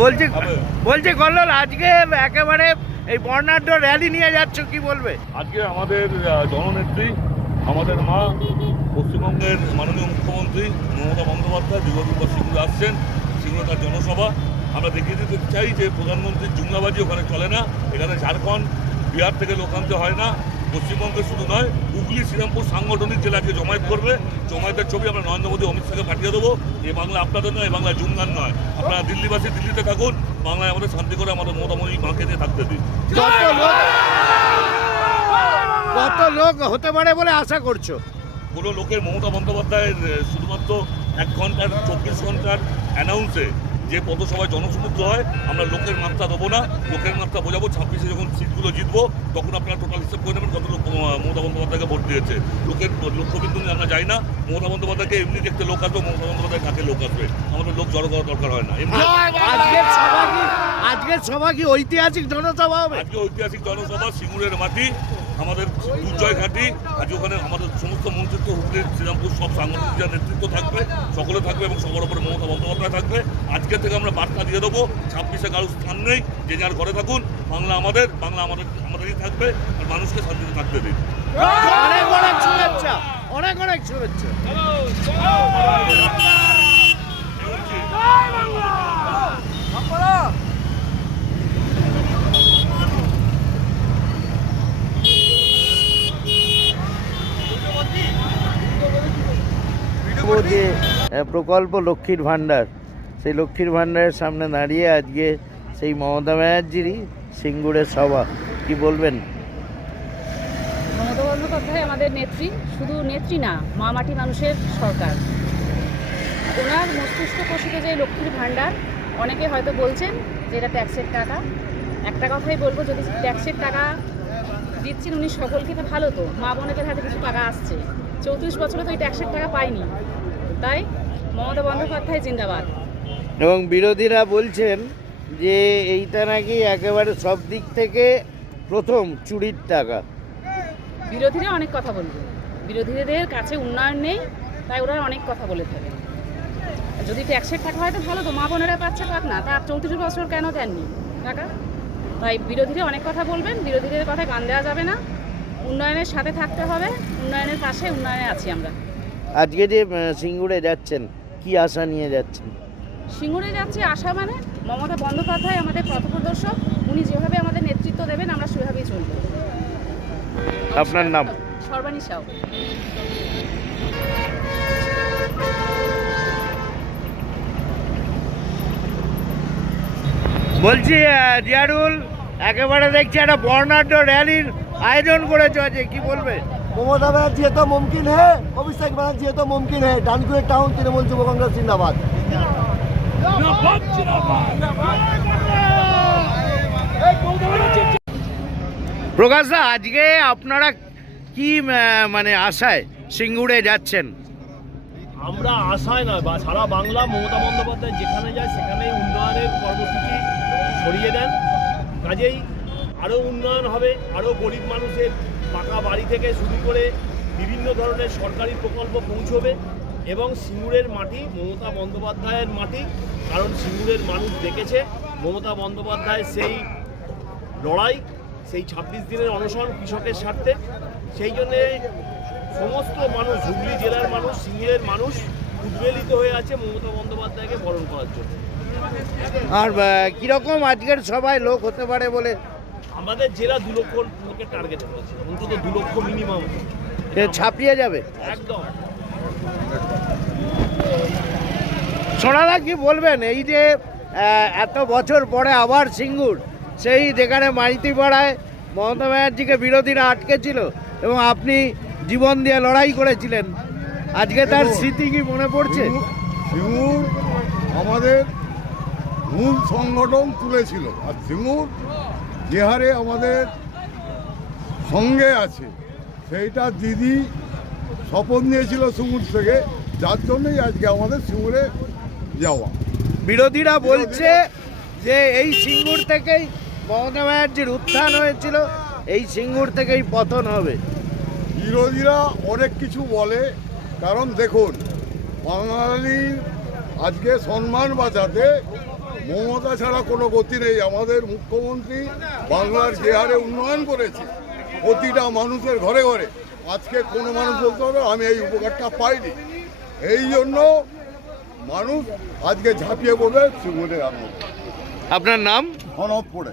বলছি বলছি কল্লোল, আজকে একেবারে এই বর্ণাঢ্য র্যালি নিয়ে যাচ্ছ, কি বলবে? আজকে আমাদের জননেত্রী, আমাদের মা, পশ্চিমবঙ্গের মাননীয় মুখ্যমন্ত্রী মমতা বন্দ্যোপাধ্যায় দীর্ঘদিন সিঙ্গুরে আসছেন। সিঙ্গুরে তার জনসভা। আমরা দেখিয়ে দিতে চাই যে প্রধানমন্ত্রীর জুমলাবাজি ওখানে চলে না। এখানে ঝাড়খণ্ড, বিহার থেকে লোক আনতে হয় না। পশ্চিমবঙ্গে শুধু নয়, হুগলি, শ্রীরামপুর সাংগঠনিক জেলা আজকে জমায়েত করবে। জমায়েতের ছবি আমরা নরেন্দ্র মোদী, অমিত শাহকে পাঠিয়ে দেবো। এই বাংলা আপনাদের নয়, এই বাংলা জুমগান নয়। আপনারা দিল্লিবাসী দিল্লিতে থাকুন, বাংলায় আমাদের শান্তি করে আমাদের মমতাময়ী মাকে দিয়ে থাকতে দিন। কত লোক হতে পারে বলে আশা করছো? কোনো লোকের মমতা বন্দ্যোপাধ্যায়ের শুধুমাত্র 1 ঘন্টার 24 ঘন্টার অ্যানাউন্সে যে পথসভায় জনসমুদ্র হয়, আমরা লোকের মাত্রা দেবো না। লোকের মাত্রা বোঝাবো 26-এ যখন সিটগুলো জিতবো, তখন আপনারা টোটাল হিসাব করে নেবেন কত লোক মমতা বন্দ্যোপাধ্যায়কে ভোট দিয়েছে। লোকের লক্ষ্যবিন্দু নিয়ে আমরা যাই না। মমতা বন্দ্যোপাধ্যায়কে এমনি দেখতে লোক আসবে, মমতা বন্দ্যোপাধ্যায় কাকে লোক আসবে। আমাদের লোক জড়ো করার দরকার হয় না। আজকের সভা কি ঐতিহাসিক জনসভা হবে? আজকে ঐতিহাসিক জনসভা, সিঙ্গুরের মাটি, আমাদের দুর্জয় ঘাটি। আজ ওখানে আমাদের সমস্ত মন্ত্রিত্ব, হুগলির, শ্রীরামপুর সব সাংগঠনিক যার নেতৃত্ব থাকবে, সকলে থাকবে এবং সবার উপরে মমতা বন্দ্যোপাধ্যায় থাকবে। আজকে থেকে আমরা বার্তা দিয়ে দেবো, 26-এ কারোর স্থান নেই, যে যার ঘরে থাকুন। বাংলা আমাদের, বাংলা আমাদেরই থাকবে, আর মানুষকে শান্তিতে থাকতে দিন। অনেক অনেক শুভেচ্ছা, অনেক অনেক শুভেচ্ছা। যে প্রকল্প লক্ষ্মীর ভাণ্ডার, সেই লক্ষ্মীর ভাণ্ডারের সামনে দাঁড়িয়ে আজকে সেই মমতা ব্যানার্জিরই সিঙ্গুরের সভা, কি বলবেন? মমতা বন্দ্যোপাধ্যায় আমাদের নেত্রী, শুধু নেত্রী না, মা মাটি মানুষের সরকার। ওনার মস্তিষ্ক পোষিত যে লক্ষ্মীর ভাণ্ডার, অনেকে হয়তো বলছেন যে এটা ট্যাক্সের টাকা। একটা কথাই বলবো, যদি ট্যাক্সের টাকা দিচ্ছেন উনি সকলকে, তো ভালো, তো মা বোনেদের হাতে কিছু টাকা আসছে। 34 বছরে তো এই ট্যাক্সের টাকা পায়নি। তাই মমতা বন্দ্যোপাধ্যায় জিন্দাবাদ। এবং বিরোধীরা বলছেন যে এইটা নাকি একেবারে সব দিক থেকে প্রথম চুরির টাকা। বিরোধীরা অনেক কথা বলবে, বিরোধীদের কাছে উন্নয়ন নেই, তাই ওরা অনেক কথা বলে থাকে। যদি ট্যাক্সের টাকা হয় তো ভালো, তো মা বোনেরা পাচ্ছে, পাক না, তার 34 বছর কেন দেননি টাকা? তাই বিরোধীরা অনেক কথা বলবেন, বিরোধীদের কথায় গান দেওয়া যাবে না। উন্নয়নের সাথে থাকতে হবে, উন্নয়নের পাশে, উন্নয়নে আছি আমরা। আজকে যে সিঙ্গুরে যাচ্ছেন, কি আশা নিয়ে যাচ্ছেন? সিঙ্গুরে যাচ্ছি আশা মানে মমতা বন্দ্যোপাধ্যায় আমাদের পথপ্রদর্শক, উনি যেভাবে আমাদের নেতৃত্ব দেবেন আমরা সেভাবেই চলব। আপনার নাম? সর্বাণী সাউ। বলছি জিয়ারুল, একেবারে দেখছি একটা বর্ণাঢ্য র্যালির আয়োজন করেছে আজকে, কি বলবে? ममता बनर्जी ये तो मुमकिन है, अभिषेक बनर्जी ये तो मुमकिन है। डानकुनी टाउन तृणमूल युव कांग्रेस जिंदाबाद। প্রকাশ দা, আজকে আপনারা কি মানে আশায় সিঙ্গুরে যাচ্ছেন? আমরা আশায় নয়, বা সারা বাংলা মমতা বন্দ্যোপাধ্যায় যেখানে যায় সেখানেই উন্নয়নের কর্মসূচি ছড়িয়ে দেন। কাজেই আরও উন্নয়ন হবে, আরও গরিব মানুষের পাকা বাড়ি থেকে শুরু করে বিভিন্ন ধরনের সরকারি প্রকল্প পৌঁছবে। এবং সিঙ্গুরের মাটি মমতা বন্দ্যোপাধ্যায়ের মাটি, কারণ সিঙ্গুরের মানুষ দেখেছে মমতা বন্দ্যোপাধ্যায়ের সেই লড়াই, সেই 26 দিনের অনশন কৃষকের স্বার্থে। সেই জন্যে সমস্ত মানুষ, হুগলি জেলার মানুষ, সিঙ্গুরের মানুষ উদ্বেলিত হয়ে আছে মমতা বন্দ্যোপাধ্যায়কে বরণ করার জন্য। আর কীরকম আজকের সবাই লোক হতে পারে বলে? আমাদের জেলা 2 লক্ষ লোকের টার্গেট রয়েছে, অন্তত 2 লক্ষ মিনিমাম ছাপিয়ে যাবে একদম। সোনাদা, কি বলবেন এই যে এত বছর পরে আবার সিঙ্গুর, সেই যেখানে মাইতিপাড়ায় মমতা ব্যানার্জিকে বিরোধীরা আটকেছিল এবং আপনি জীবন দিয়ে লড়াই করেছিলেন, আজকে তার স্মৃতি কি মনে পড়ছে? সিঙ্গুর আমাদের মূল সংগঠন তুলেছিল, আর সিঙ্গুর যে হারে আমাদের সঙ্গে আছে সেইটা দিদি শপথ নিয়েছিল সিঙ্গুর থেকে, যার জন্যই আজকে আমাদের সিঙ্গুরে যাওয়া। বিরোধীরা বলছে যে এই সিঙ্গুর থেকেই মমতা ব্যানার্জির উত্থান হয়েছিল, এই সিঙ্গুর থেকেই পতন হবে। বিরোধীরা অনেক কিছু বলে, কারণ দেখুন বাঙালির আজকে সম্মান বাঁচাতে মমতা ছাড়া কোনো গতি নেই। আমাদের মুখ্যমন্ত্রী বাংলার যে হারে উন্নয়ন করেছে প্রতিটা মানুষের ঘরে ঘরে, আজকে কোনো মানুষ বলতে হবে আমি এই উপকারটা পাইনি। এই জন্য মানুষ আজকে ঝাঁপিয়ে পড়বে সিঙ্গুরের আনন্দ। আপনার নাম? সনদ পড়ে